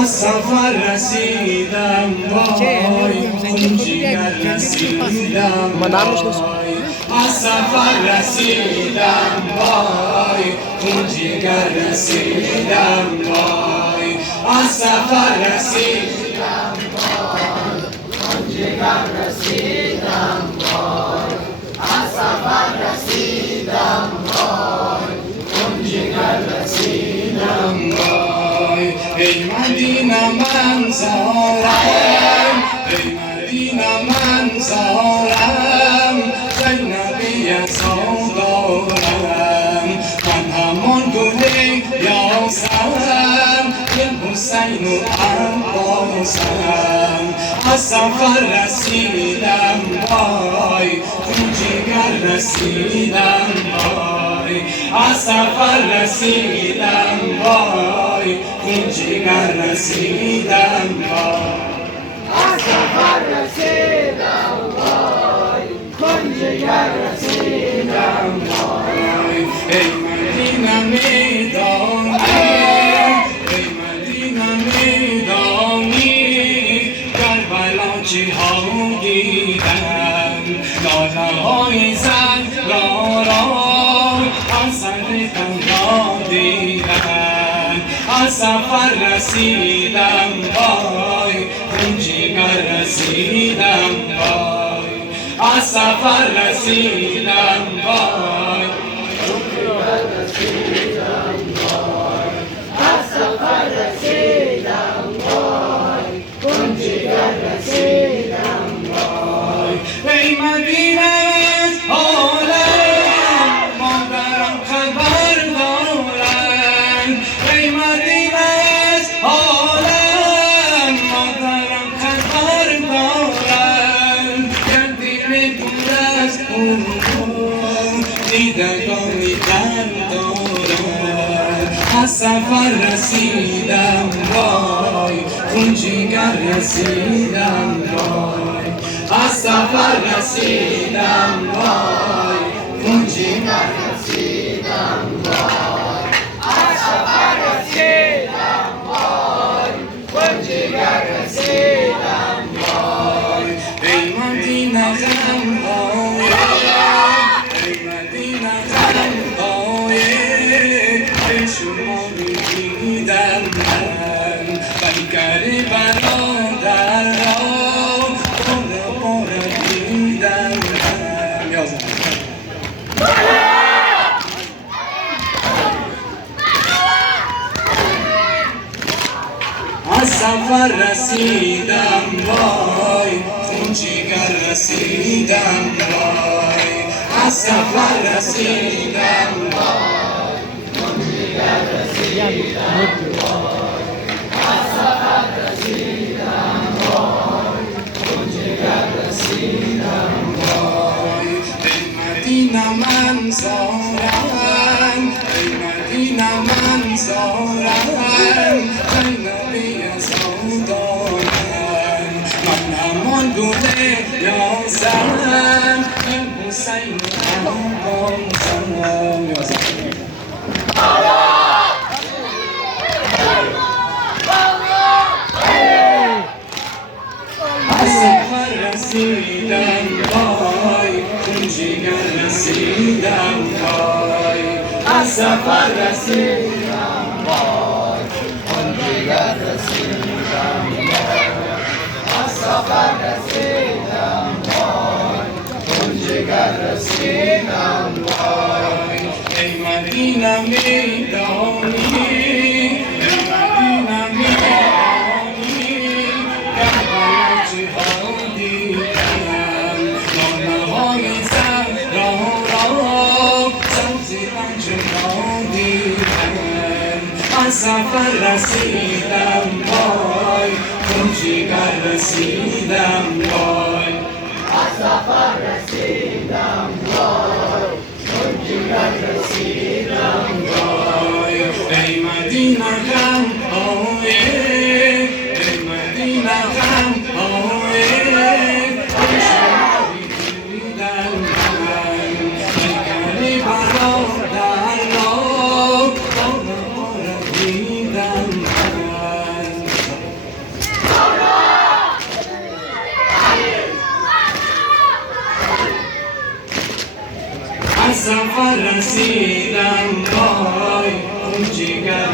از سفر رسیدم وای خون جگر رسیدم وای از سفر رسیدم وای خون جگر رسیدم وای از سفر رسیدم وای خون جگر رسیدم وای از سفر رسیدم وای خون جگر رسیدم وای ای مدینه منظورم ای مدینه منظورم زینبی سودارم من همان گل یاسم دل حسین و عباسم از سفر رسیدم وای خون جگر رسیدم وای از سفر رسیدم وای خون جگر رسیدم وای از سفر رسیدم وای خون جگر رسیدم وای ای مدینه میدانی ای مدینه میدانی کربلا چیها دیدم لاله های زهرا را از سر تنها دیدم از سفر رسیدم وای خون جگر رسیدم وای از سفر رسیدم وای خون جگر رسیدم وای از سفر رسیدم وای خون جگر رسیدم وای ای مدینه از حالم مادرم خبر دارم ای مدینه از حالم مادرم خبر دارم گردی دور از اون دیدگانی در دارم از سفر رسیدم وای خون جگر رسیدم وای از سفر رسیدم وای خون جگر رسیدم وای از سفر رسیدم وای خون جگر رسیدم وای ای مدینه غم ای مدینه غم ای شما میدیدم من پیکر برادر را بار دیدم از سفر رسیدم وای خون جگر رسیدم وای از سفر رسیدم وای خون جگر رسیدم وای از سفر رسیدم وای خون جگر رسیدم وای ای مدینه منظورم ای مدینه منظورم زینبی سودارم من همان گل یاسم دل حسین و عباسم از سفر رسیدم وای خون جگر رسیدم وای از سفر رسیدم وای خون جگر رسیدم وای از سفر رسیدم وای خون جگر رسیدم وای ای مدینه میدانی ای مدینه میدانی کربلا چیها دیدم لاله های زهرا را سبزی چیها دیدم از سفر رسیدم وای خون جگر رسیدم وای از سفر رسیدم وای خون جگر رسیدم وای ای مدینه غم ای مدینه غم از سفر رسیدم وای اون جگر